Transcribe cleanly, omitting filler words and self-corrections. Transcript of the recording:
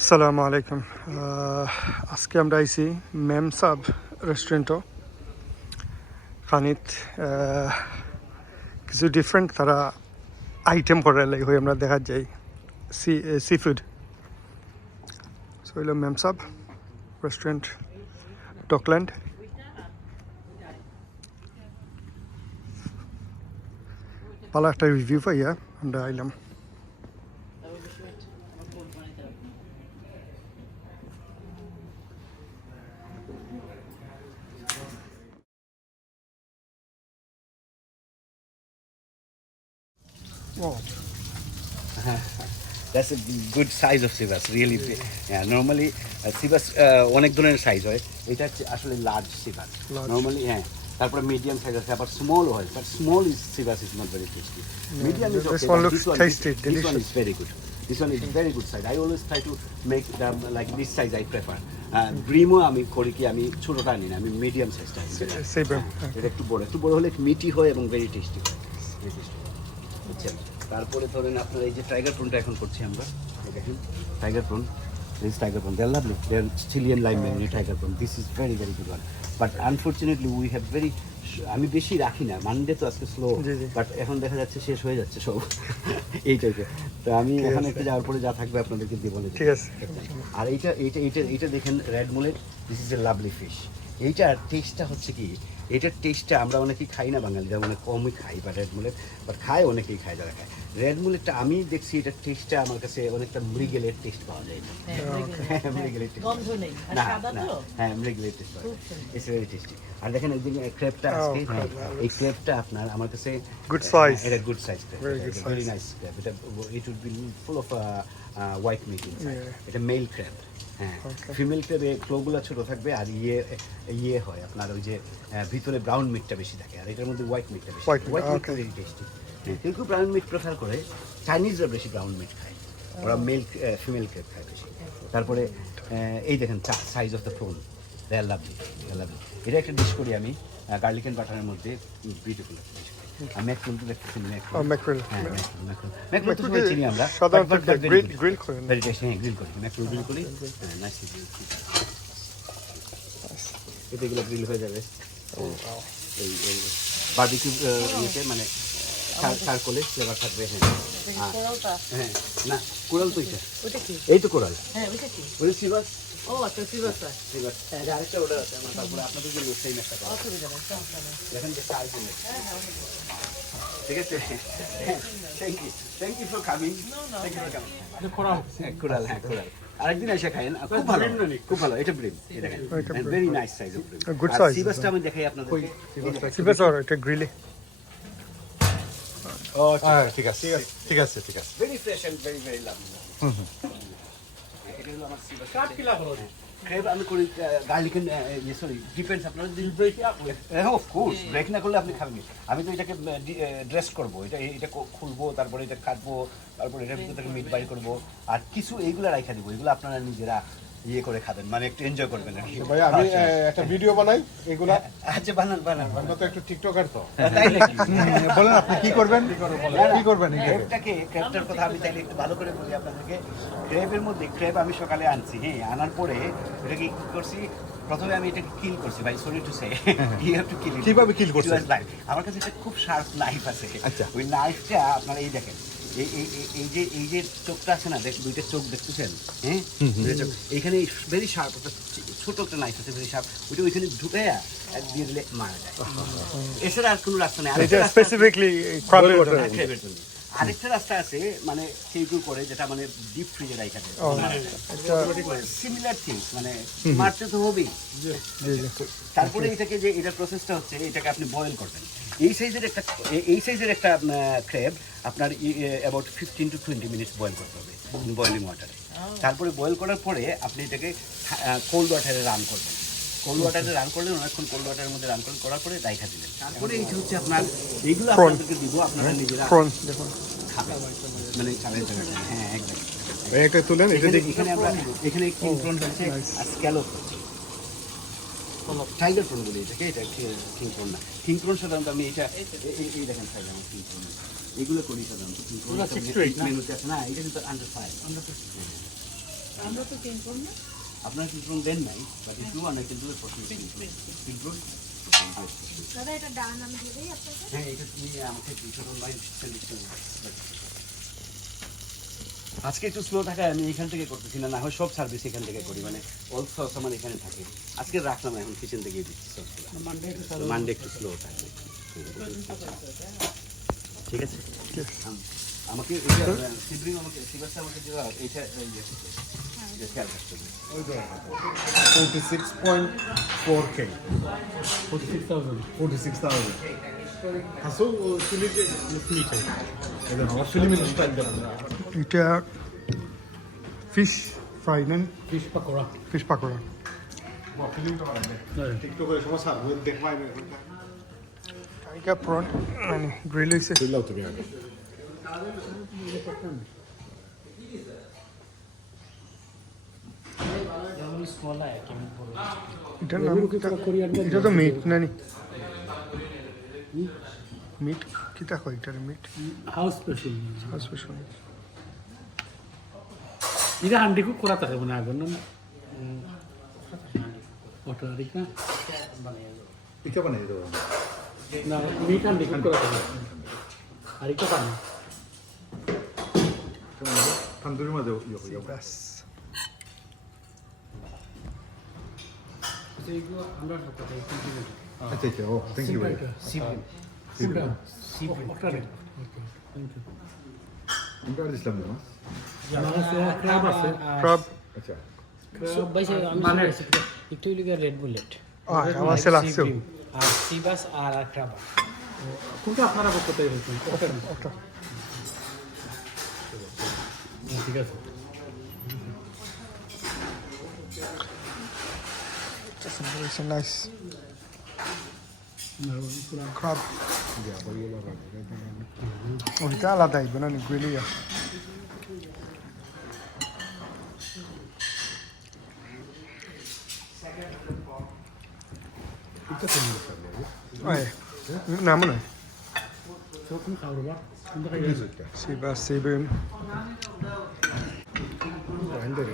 আসসালামু আলাইকুম। আজকে আমরা আইছি মেমসাব রেস্টুরেন্টও খানিত কিছু ডিফারেন্ট তারা আইটেম করে লাগে হয়ে আমরা দেখা যাই সি ফুড। সো হইল মেমসাব রেস্টুরেন্ট ডকল্যান্ড। ভালো একটা রিভিউ পাইয়া আমরা আইলাম। Wow. That's a good size of Sivas, really. Yeah, normally Sivas অনেক ধরনের সাইজ হয়, এটা আসলে লার্জ Sivas. Normally হ্যাঁ, তারপরে মিডিয়াম সাইজ আছে, আবার স্মল হয়, but small is Sivas is not very tasty. Medium is okay. This one looks tasty, delicious. This one is very good. This one is very good size. I always try to make them like this size I prefer. Brimo আমি করি কি আমি ছোটটা আনি না, আমি medium সাইজটা আনি। এটা একটু বড় হলে মিটি হয় এবং ভেরি টেস্টি হয়। বুঝছেন? তারপরে ধরেন আপনার এই যে টাইগার প্রনটা এখন করছি আমরা, দেখেন tiger prawn, this tiger prawn, they are lovely, they are Chilean lime marinated tiger prawn, this is very very good one, but unfortunately we have very, আমি বেশি রাখি না, মানডে তো আজকে স্লো, বাট এখন দেখা যাচ্ছে শেষ হয়ে যাচ্ছে সব এই টাইপের। তো আমি এখন একটু যাওয়ার পরে যা থাকবে আপনাদেরকে দিয়ে বলে ঠিক আছে। আর এইটা দেখেন red মুলেট, this is a lovely fish. এইটার টেস্টটা হচ্ছে কি, এটার টেস্টটা আমরা অনেকেই খাই না, বাঙালিরা অনেক কমই খাই, বা রেড মুলেট বাট খায়, অনেকেই খায় যারা খায় রেড মুলেটটা। আমি দেখছি এটার টেস্টটা আমার কাছে অনেকটা মৃগেলের টেস্ট পাওয়া যায়, মৃগেলের টেস্ট না, হ্যাঁ মৃগেলের টেস্ট পাওয়া যায়, ইটস ভেরি টেস্টি। আর দেখেন এই যে ক্রেপটা আজকে, এই ক্রেপটা আপনার আমার কাছে গুড সাইজ, এটা good size crab, very nice crab. এটা it would be full of white meat inside. এটা মেল ক্রেপ, হ্যাঁ। ফিমেল ক্রেবে ক্লোগুলো ছোটো থাকবে, আর ইয়ে হয় আপনার ওই যে ভিতরে ব্রাউন মিটটা বেশি থাকে, আর এটার মধ্যে হোয়াইট মিটটা বেশি, হোয়াইট মিটটা ভেরি টেস্টি। কিন্তু ব্রাউন মিট প্রেফার করে, চাইনিজরা বেশি ব্রাউন মিট খায়, ওরা ফিমেল ক্রেপ খায় বেশি। তারপরে এই দেখেন size of the prawn, they are lovely, এটা একটা ডিশ করি আমি গার্লিক অ্যান্ড বাটারের মধ্যে, বিউটিফুল একটা ডিশ। আমি ম্যাক্রুল তো দেখতেছি, ম্যাক্রুল তো সবাই চিনি আমরা, গ্রিল করেন, ভেরি টেস্টি। হ্যাঁ, গ্রিল করি, ম্যাক্রুল গ্রিল করি, নাইস। এতে এগুলো গ্রিল হয়ে যাবে এই বারবিকিউ ইয়েতে, মানে চারকোলে ফ্লেভার থাকবে। হ্যাঁ হ্যাঁ, না কোরাল তো এটা, এই তো কোরাল, ওই সিভাস। ও আচ্ছা, সিভাস আরেকটা অর্ডার আছে আমার, তারপরে আপনাদের জন্য সেম একটা দেখেন যে সাইজ, ঠিক আছে। Thank you for coming, thank you for coming. কোরাল, হ্যাঁ কোরাল, আরেকদিন এসে খাইন, খুব ভালো, খুব ভালো। এটা ব্রিম, এটা very nice size of bream, good size. সিভাসটা আমি দেখাই আপনাদের, সিভাস আর এটা গ্রিলে। ও ঠিক আছে, ঠিক আছে, ঠিক আছে। Very fresh and very very lovely. এটা হলো আমার সিভাস। কাট কি লাগলো? ক্রেব আমি করি গার্লিক এন্ড সরি ডিপেন্ডস, আপনারা দিল ব্রেক আপনি, হ্যাঁ অফ কোর্স, ব্রেক না করলে আপনি খাবেন। আমি তো এটাকে ড্রেস করব, এটা খুলবো, তারপরে এটা কাটবো, তারপরে এটার ভিতর থেকে মিট বাই করবো, আর কিছু এইগুলো রাখা দিব, এগুলো আপনারা নিজেরা ইয়ে করে খাবেন, মানে একটু এনজয় করবেন আর কি। ভাই আমি একটা ভিডিও বানাই এগুলা। আচ্ছা বানান। আমরা তো একটু টিকটকার তো, তাই নাকি? বলেন আপনি কি করবেন, কি করবেন? ক্রেবটার কথা আমি চাইলে একটু ভালো করে বলি আপনাদেরকে। ক্রেবের মধ্যে ক্রেব আমি সকালে আনছি, হ্যাঁ, আনার পরে এটাকে কি করছি, প্রথমে আমি এটাকে কিল করছি, ভাই sorry to say, you have to kill it. কিভাবে কিল করছেন? আমার কাছে একটা খুব শার্প নাইফ আছে। আচ্ছা, ওই নাইফটা আপনারা এই দেখেন, এই যে চোখটা আছে না, দুইটা চোখ দেখতেছেন, হ্যাঁ, এইখানে ভেরি শার্প একটা ছোট একটা নাইফ আছে, ভেরি শার্প, ওইটা ওইখানে ঢুকাইয়া দিয়ে দিলে মারা যায়। এছাড়া আর কোনো রাস্তা নেই। স্পেসিফিকলি ক্রেবের জন্য আরেকটা রাস্তা আছে, মানে কেউ করে, যেটা মানে ডিপ ফ্রিজে রাখা যায়, সিমিলার থিংস, মানে মারতে তো হবেই। তারপরে এটাকে যে এটা প্রসেসটা হচ্ছে, এটাকে আপনি বয়েল করবেন। এই সাইজের একটা ক্রেব আপনার অ্যাবাউট 15 to 20 মিনিটস বয়েল করতে হবে বয়েলিং ওয়াটারে। তারপরে বয়েল করার পরে আপনি এটাকে কোল্ড ওয়াটারে রান করবেন। কোল্ড ওয়াটারে রান করলেন, অনেকক্ষণ কোল্ড ওয়াটারের মধ্যে রান করার পরে রাইখা দিলেন। তারপরে এইটা হচ্ছে আপনার, এইগুলো আপনাদেরকে দিব, আপনারা নিজেরা খাবেন, মানে খাবেন। হ্যাঁ একদম, এটা তুলেন। এখানে আমরা এখানে কিং প্রন হচ্ছে আর স্ক্যালপ হচ্ছে, টাইগার প্রন বলি এটাকে, এটা কিং প্রন না। কিং প্রন সাধারণত আমি এটা এই দেখেন সাইজ আমার কিং প্রন, এগুলো করি সাধারণত। কিং প্রন মেনুতে আছে না, এটা কিন্তু আন্ডার 5। আমরা তো চেঞ্জ করব না। আপনার ফিল্ট্রন দেন নাই, but if you want I can do it for ফিল্ট্রন। দাদা এটা ডান আমি দিয়ে দেই আপনাকে। হ্যাঁ, এটা তুমি আমাকে ফিল্ট্রন লাইন সেন্ড করো। আজকে একটু স্লো থাকায় আমি এখান থেকে করতেছি না, না হয় সব সার্ভিস এখান থেকে করি, মানে অল সস আমার এখানে থাকে। আজকে রাখলাম, এখন কিচেন থেকে দিচ্ছি সসগুলো। মানডে একটু স্লো থাকে। ঠিক আছে, আমাকে সিব্রিং আমাকে সিবাসটা আমাকে দেওয়া এইটা এই খেয়াল রাখতে হবে। 46.4K 46,000 হাসু ফিলিপে ফিলিপে একদম আমার ফিলিমের স্টাইল দেখুন এটা ফিশ ফ্রাই নেন, ফিশ পাকোড়া ফিশ পাকোড়া। ফিলিমটা বানাবে টিকটকে সমস্যা ওই দেখমাই না টাইকা প্রন মানে গ্রিল হইছে। দিলাও তুমি আগে এটার নাম এটা তো মিট নানি, মিট কিতা কয় এটার মিট হাউস স্পেশাল স্পেশাল। এটা হান্ডি কুক করা থাকে মানে আগুন না ওটা ঠিক না পিঠা বানাই দাও না মিট হান্ডি কুক করা থাকে আর এটা পানি তন্দুরি মধ্যে ইয়ে হয়ে যাবে ব্যাস এইগুলো আমরা সাথে আচ্ছা আচ্ছা ও থ্যাংক ইউ ভাই ওটা রে কোনটা দিছিলাম না ক্রাব আছে ক্রাব আচ্ছা মানে একটু রেড বুলেট আমার সে লাগছে আর সিবাস আর ক্রাব। কোনটা আপনারা কোথায় হয়েছে ওটা ওটা ঠিক আছে It's nice crab. ওইটা আলাদা আইব না গ্রিলিয়া। না মনে হয় যখন খাওয়া কোনটা খাই সিবা সিবিম Render.